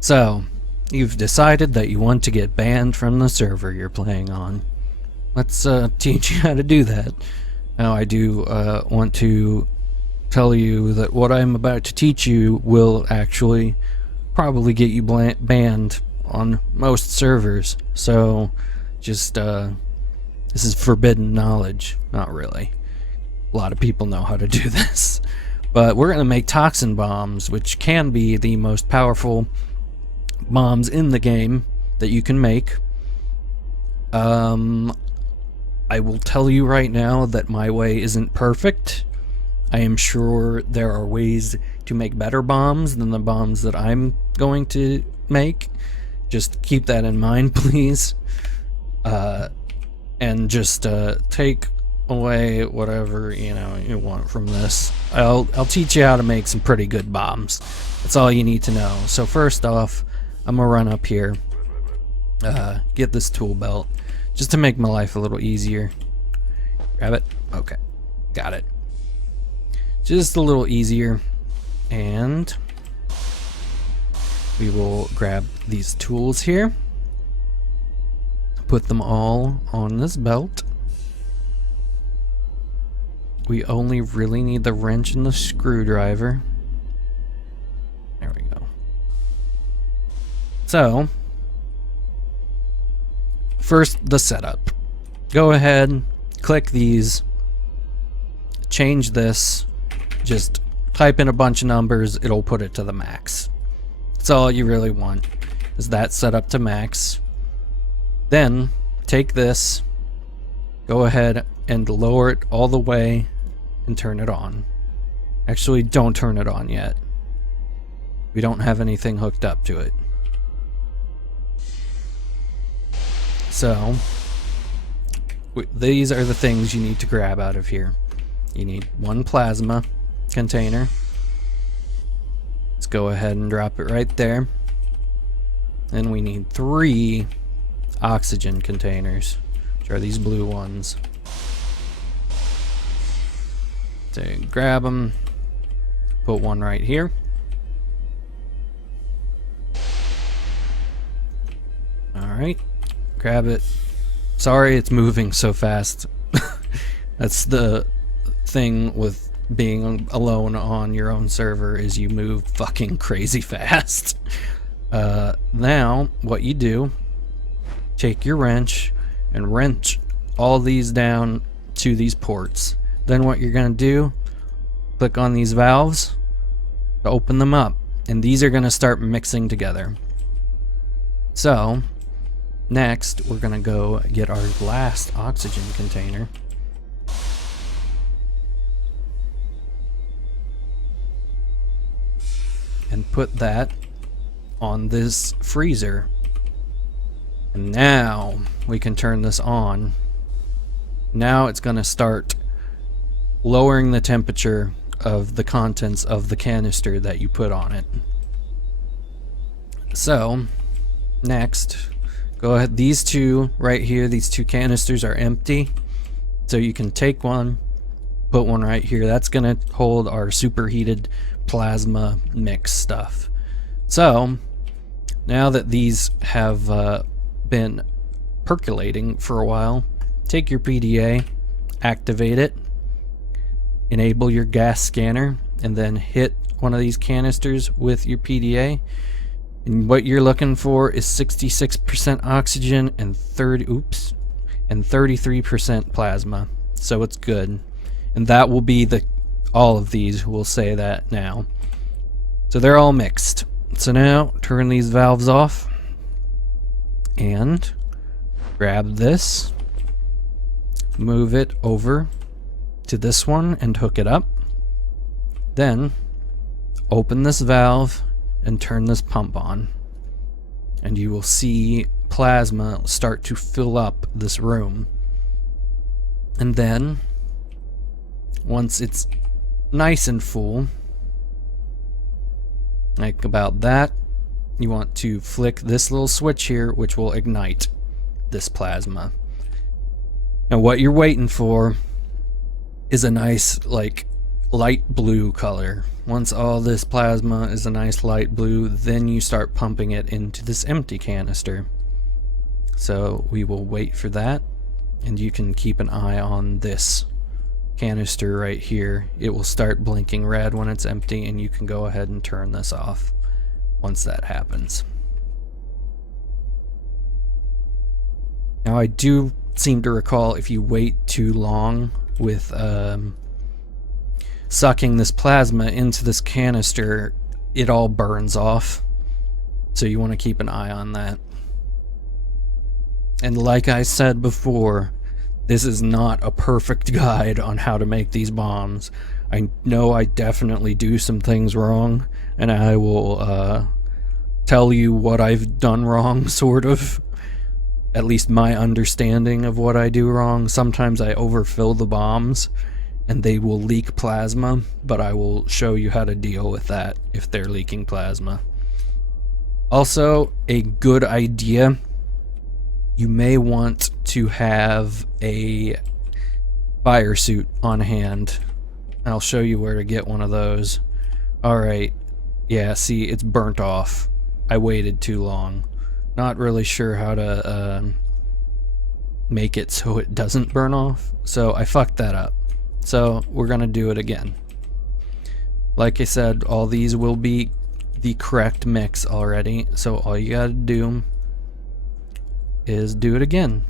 So, you've decided that you want to get banned from the server you're playing on. Let's teach you how to do that. Now, I do want to tell you that what I'm about to teach you will actually probably get you banned on most servers. So, just, this is forbidden knowledge. Not really. A lot of people know how to do this. But we're going to make toxin bombs, which can be the most powerful bombs in the game that you can make. I will tell you right now that my way isn't perfect. I am sure there are ways to make better bombs than the bombs that I'm going to make. Just keep that in mind, please. And just take away whatever you want from this. I'll teach you how to make some pretty good bombs. That's all you need to know. So first off, I'm gonna run up here, get this tool belt, just to make my life a little easier. Grab it. Okay, got it. Just a little easier, and we will grab these tools here, put them all on this belt. We only really need the wrench and the screwdriver. There we go. So, first, the setup. Go ahead, click these, change this, just type in a bunch of numbers, it'll put it to the max. That's all you really want, is that set up to max. Then, take this, go ahead and lower it all the way and turn it on. Actually, don't turn it on yet. We don't have anything hooked up to it. So, these are the things you need to grab out of here. You need one plasma container. Let's go ahead and drop it right there. Then we need 3 oxygen containers, which are these blue ones. So grab them, put one right here. Alright, grab it. Sorry it's moving so fast. That's the thing with being alone on your own server, is you move fucking crazy fast. Now, what you do, take your wrench and wrench all these down to these ports. Then what you're going to do, click on these valves to open them up, and these are going to start mixing together. So, next we're going to go get our last oxygen container. And put that on this freezer. And now we can turn this on. Now it's going to start lowering the temperature of the contents of the canister that you put on it. So, next, go ahead. These two right here, these 2 canisters are empty. So you can take one, put one right here. That's going to hold our superheated plasma mix stuff. So, now that these have been percolating for a while, take your PDA, activate it, enable your gas scanner, and then hit one of these canisters with your PDA. And what you're looking for is 66% oxygen and 33% plasma. So it's good. And that will be all of these, we'll say that now. So they're all mixed. So now turn these valves off and grab this, move it over to this one and hook it up. Then open this valve and turn this pump on, and you will see plasma start to fill up this room. And then once it's nice and full, like about that, you want to flick this little switch here, which will ignite this plasma. Now what you're waiting for is a nice, like, light blue color. Once all this plasma is a nice light blue, then you start pumping it into this empty canister. So we will wait for that, and you can keep an eye on this canister right here. It will start blinking red when it's empty, and you can go ahead and turn this off once that happens. Now I do seem to recall if you wait too long with sucking this plasma into this canister, it all burns off. So you want to keep an eye on that. And like I said before, this is not a perfect guide on how to make these bombs. I know I definitely do some things wrong, and I will tell you what I've done wrong, sort of. At least my understanding of what I do wrong. Sometimes I overfill the bombs, and they will leak plasma, but I will show you how to deal with that if they're leaking plasma. Also, a good idea, you may want to have a fire suit on hand. I'll show you where to get one of those. Alright, yeah, see, it's burnt off. I waited too long. Not really sure how to make it so it doesn't burn off, so I fucked that up. So we're gonna do it again. Like I said, all these will be the correct mix already, so all you gotta do is do it again.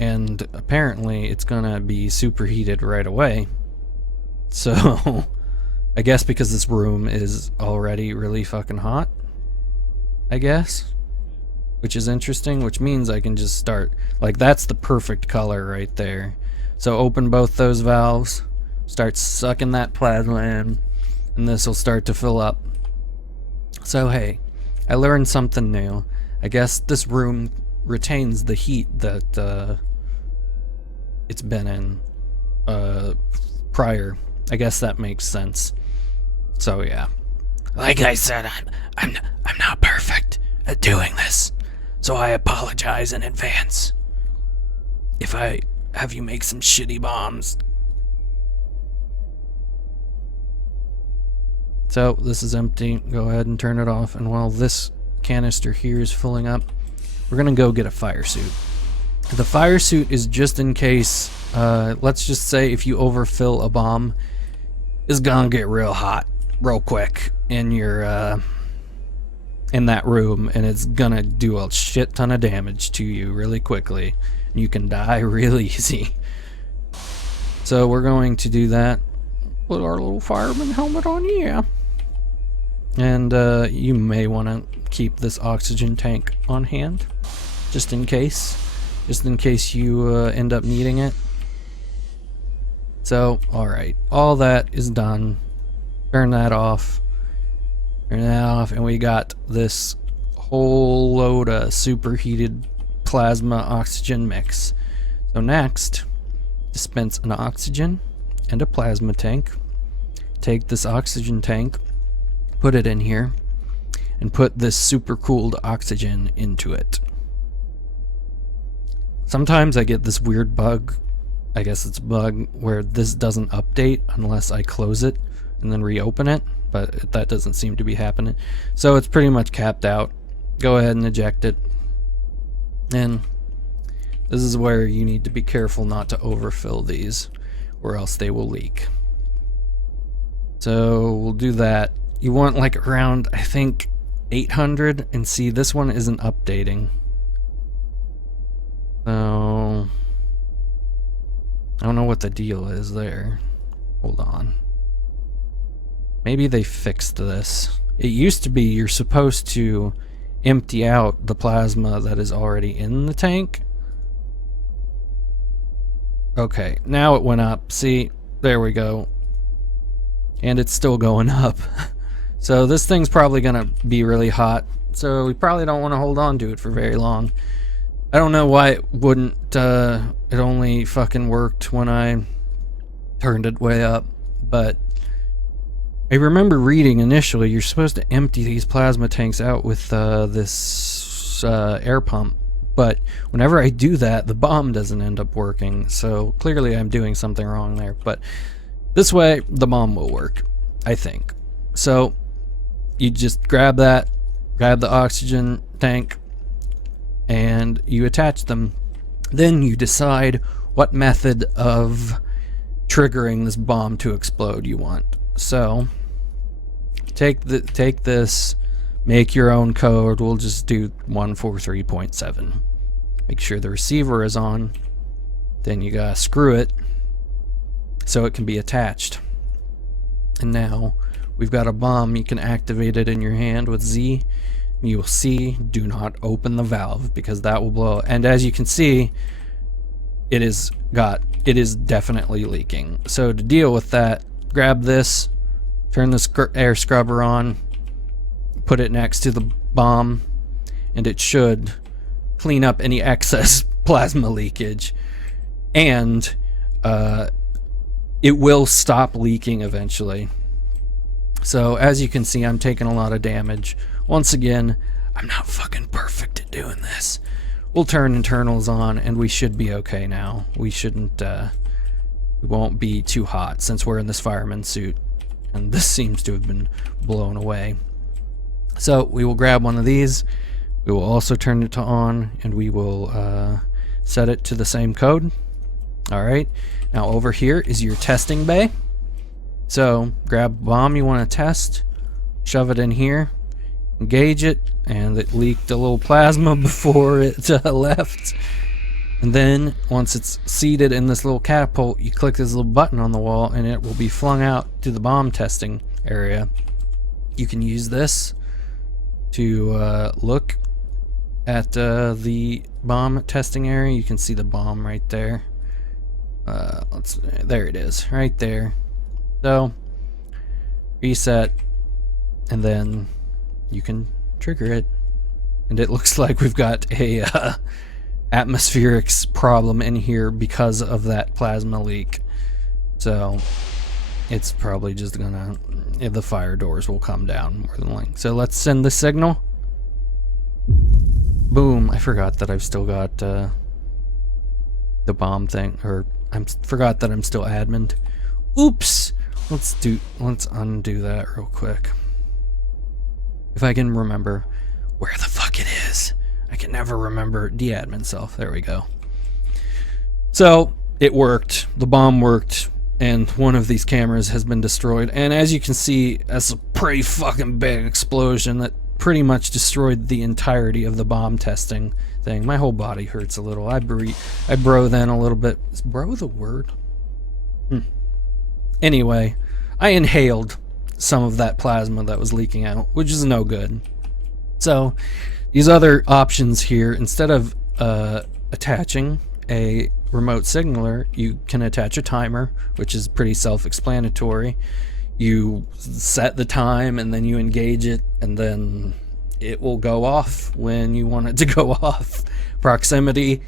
And apparently it's gonna be superheated right away. So I guess because this room is already really fucking hot, I guess. Which is interesting, which means I can just start, like, that's the perfect color right there. So open both those valves, start sucking that plasma in, and this will start to fill up. So hey, I learned something new. I guess this room retains the heat that it's been in prior. I guess that makes sense. So yeah. Like I said, I'm not perfect at doing this. So I apologize in advance if I have you make some shitty bombs. So this is empty. Go ahead and turn it off. And while this canister here is filling up, we're gonna go get a fire suit. The fire suit is just in case, let's just say if you overfill a bomb, it's gonna get real hot real quick in your in that room, and it's gonna do a shit ton of damage to you really quickly. You can die real easy. So we're going to do that with our little fireman helmet on, yeah. And you may want to keep this oxygen tank on hand, just in case you end up needing it. So, alright, all that is done. Turn that off. Turn that off, and we got this whole load of superheated plasma oxygen mix. So next, dispense an oxygen and a plasma tank. Take this oxygen tank, put it in here, and put this super cooled oxygen into it. Sometimes I get this weird bug, I guess it's a bug, where this doesn't update unless I close it and then reopen it, but that doesn't seem to be happening. So it's pretty much capped out. Go ahead and eject it. And this is where you need to be careful not to overfill these, or else they will leak. So we'll do that. You want like around, I think, 800, and see, this one isn't updating. So I don't know what the deal is there. Hold on. Maybe they fixed this. It used to be you're supposed to empty out the plasma that is already in the tank. Okay, now it went up. See, there we go. And it's still going up. So this thing's probably gonna be really hot. So we probably don't want to hold on to it for very long. I don't know why it wouldn't, it only fucking worked when I turned it way up, but I remember reading initially you're supposed to empty these plasma tanks out with this air pump, But whenever I do that, the bomb doesn't end up working. So clearly I'm doing something wrong there. But this way, the bomb will work, I think. So you just grab the oxygen tank, and you attach them. Then you decide what method of triggering this bomb to explode you want. So take this, make your own code. We'll just do 143.7. Make sure the receiver is on. Then you gotta screw it so it can be attached. And now we've got a bomb. You can activate it in your hand with Z. You will see, do not open the valve, because that will blow. And as you can see, it is definitely leaking. So to deal with that, grab this, turn the air scrubber on, put it next to the bomb, and it should clean up any excess plasma leakage. And it will stop leaking eventually. So as you can see, I'm taking a lot of damage. Once again, I'm not fucking perfect at doing this. We'll turn internals on and we should be okay now. We won't be too hot since we're in this fireman suit. And this seems to have been blown away. So we will grab one of these. We will also turn it to on, and we will set it to the same code. Alright, now over here is your testing bay. So grab a bomb you want to test, shove it in here, engage it, and it leaked a little plasma before it left. And then once it's seated in this little catapult, you click this little button on the wall and it will be flung out to the bomb testing area. You can use this to look at the bomb testing area. You can see the bomb right there. There it is, right there. So reset, and then you can trigger it. And it looks like we've got a atmospherics problem in here because of that plasma leak. So it's probably just gonna, the fire doors will come down more than likely. So let's send the signal. Boom. I forgot that I've still got the bomb thing, or I forgot that I'm still admin. Oops. Let's undo that real quick. If I can remember where the fuck it is. I can never remember de-admin self. There we go. So it worked. The bomb worked, and one of these cameras has been destroyed. And as you can see, that's a pretty fucking big explosion that pretty much destroyed the entirety of the bomb testing thing. My whole body hurts a little. I bro then a little bit. Is bro the word? Anyway, I inhaled some of that plasma that was leaking out, which is no good. So these other options here, instead of attaching a remote signaler, you can attach a timer, which is pretty self-explanatory. You set the time and then you engage it, and then it will go off when you want it to go off. Proximity,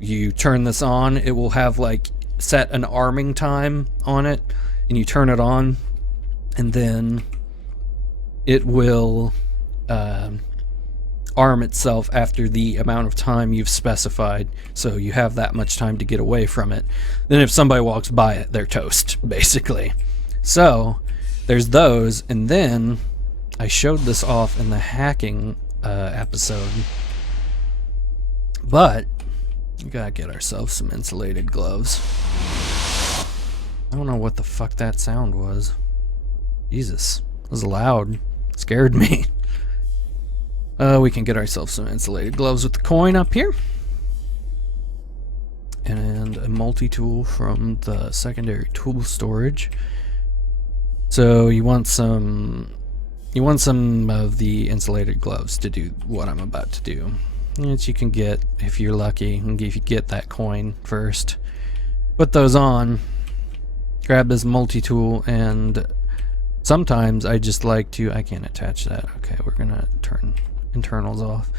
you turn this on, it will have like set an arming time on it, and you turn it on, and then it will arm itself after the amount of time you've specified, so you have that much time to get away from it. Then if somebody walks by it, they're toast, basically. So there's those, and then I showed this off in the hacking episode, but we gotta get ourselves some insulated gloves. I don't know what the fuck that sound was. Jesus, it was loud. It scared me. We can get ourselves some insulated gloves with the coin up here. And a multi-tool from the secondary tool storage. So you want some of the insulated gloves to do what I'm about to do. Which you can get if you're lucky, and if you get that coin first. Put those on. Grab this multi-tool, and sometimes I just like to, I can't attach that. Okay, we're gonna turn internals off.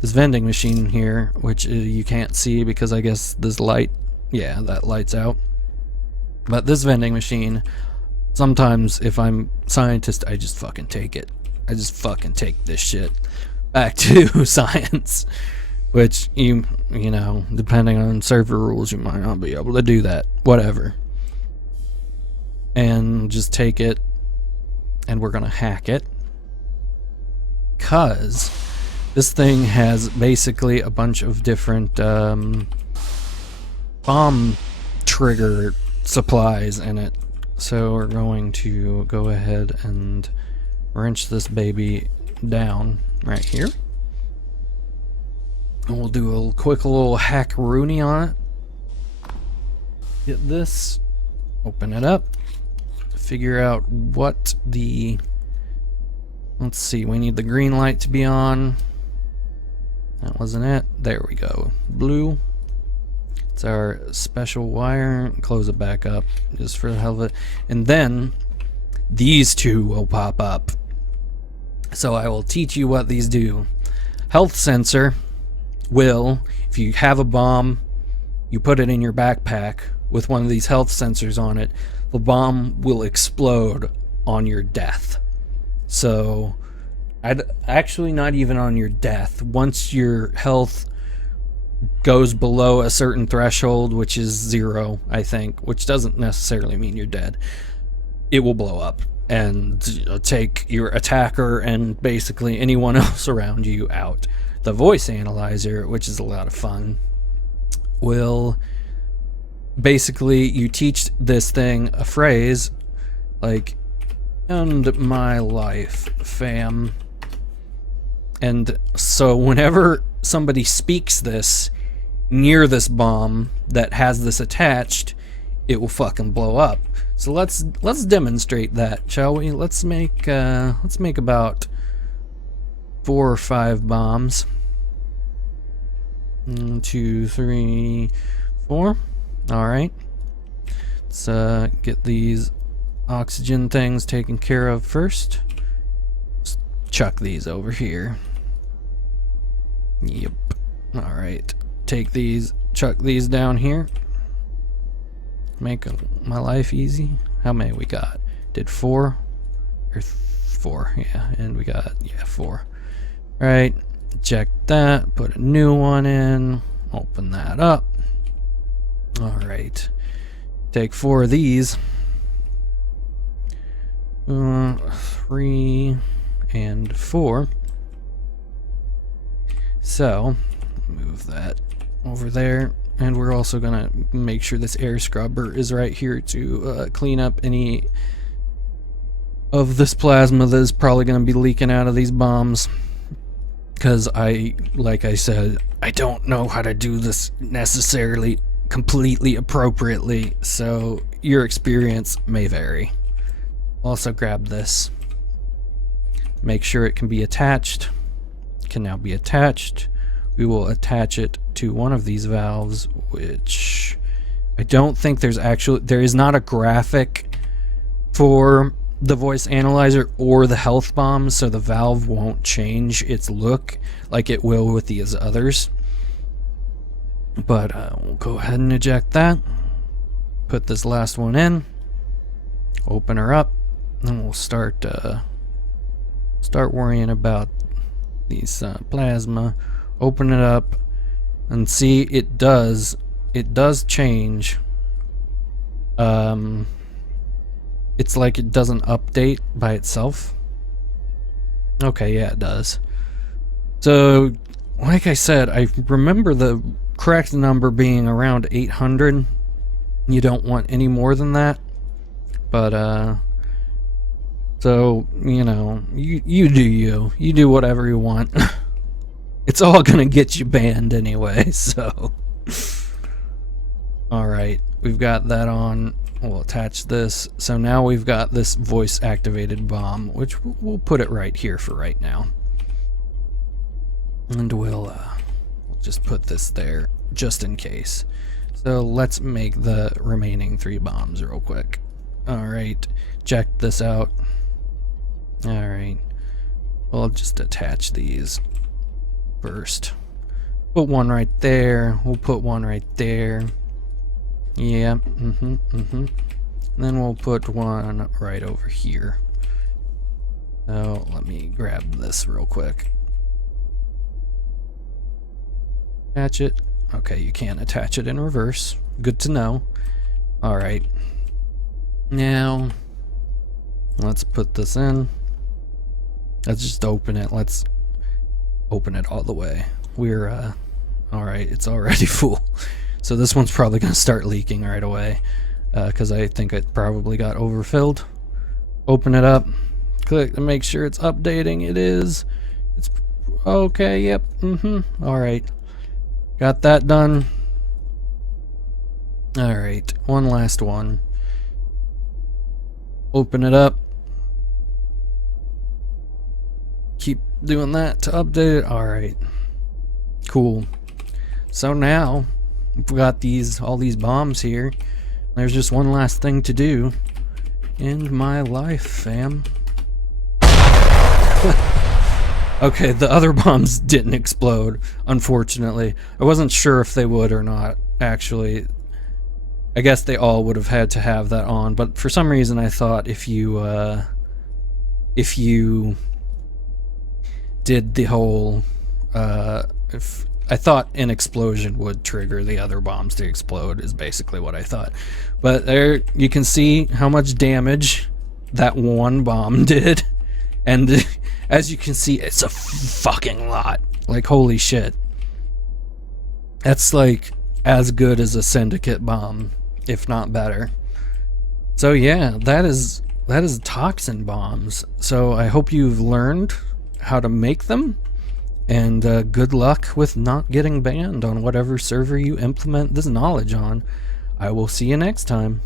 This vending machine here, which you can't see because I guess this light, yeah, that light's out. But this vending machine, sometimes if I'm scientist, I just fucking take it. I just fucking take this shit back to science. Which, you know, depending on server rules, you might not be able to do that. Whatever. And just take it, and we're gonna hack it. Because this thing has basically a bunch of different bomb trigger supplies in it. So we're going to go ahead and wrench this baby down right here. And we'll do a quick little hackaroonie on it. Get this, open it up, figure out what the... Let's see, we need the green light to be on. That wasn't it. There we go. Blue. It's our special wire. Close it back up just for the hell of it. And then these two will pop up. So I will teach you what these do. Health sensor will, if you have a bomb, you put it in your backpack with one of these health sensors on it, the bomb will explode on your death. So, I'd actually not even on your death. Once your health goes below a certain threshold, which is 0, I think, which doesn't necessarily mean you're dead, it will blow up and take your attacker and basically anyone else around you out. The voice analyzer, which is a lot of fun, will basically, you teach this thing a phrase like, "End my life, fam." And so whenever somebody speaks this near this bomb that has this attached, it will fucking blow up. So let's demonstrate that, shall we? Let's make about 4 or 5 bombs. 1, 2, 3, 4. All right. Let's get these oxygen things taken care of first. Just chuck these over here. Yep. All right. Take these, chuck these down here. Make my life easy. How many we got? Did 4 or 4? Yeah, and we got 4. All right. Check that. Put a new one in. Open that up. All right. Take 4 of these. 3 and 4. So, move that over there. And we're also going to make sure this air scrubber is right here to clean up any of this plasma that is probably going to be leaking out of these bombs. Because like I said, I don't know how to do this necessarily completely appropriately, so your experience may vary. Also grab this. Make sure it can be attached. It can now be attached. We will attach it to one of these valves, which I don't think there is not a graphic for the voice analyzer or the health bomb, so the valve won't change its look like it will with these others. But we'll go ahead and eject that. Put this last one in. Open her up, and we'll start worrying about these plasma. Open it up, and see it does change. It's like it doesn't update by itself. Okay, yeah, it does. So, like I said, I remember the correct number being around 800. You don't want any more than that. But, so, you know, you do whatever you want. It's all gonna get you banned anyway, so. Alright, we've got that on. We'll attach this. So now we've got this voice activated bomb, which we'll put it right here for right now. And we'll just put this there just in case. So let's make the remaining 3 bombs real quick. Alright, check this out. Alright, we'll just attach these first. Put one right there. We'll put one right there. Yeah, and then we'll put one right over here. So let me grab this real quick. Attach it. Okay, you can't attach it in reverse. Good to know. Alright. Now, let's put this in. Let's just open it. Let's open it all the way. We're, alright, it's already full. So this one's probably going to start leaking right away. Because I think it probably got overfilled. Open it up. Click to make sure it's updating. It is. It's okay, yep. Alright. Got that done. Alright, one last one. Open it up. Keep doing that to update it. Alright. Cool. So now, we've got all these bombs here. There's just one last thing to do. End my life, fam. Okay, the other bombs didn't explode, unfortunately. I wasn't sure if they would or not, actually. I guess they all would have had to have that on, but for some reason I thought if you did the whole, I thought an explosion would trigger the other bombs to explode, is basically what I thought. But there, you can see how much damage that one bomb did. And as you can see, it's a fucking lot. Like, holy shit. That's like as good as a syndicate bomb, if not better. So yeah, that is toxin bombs. So I hope you've learned how to make them. And good luck with not getting banned on whatever server you implement this knowledge on. I will see you next time.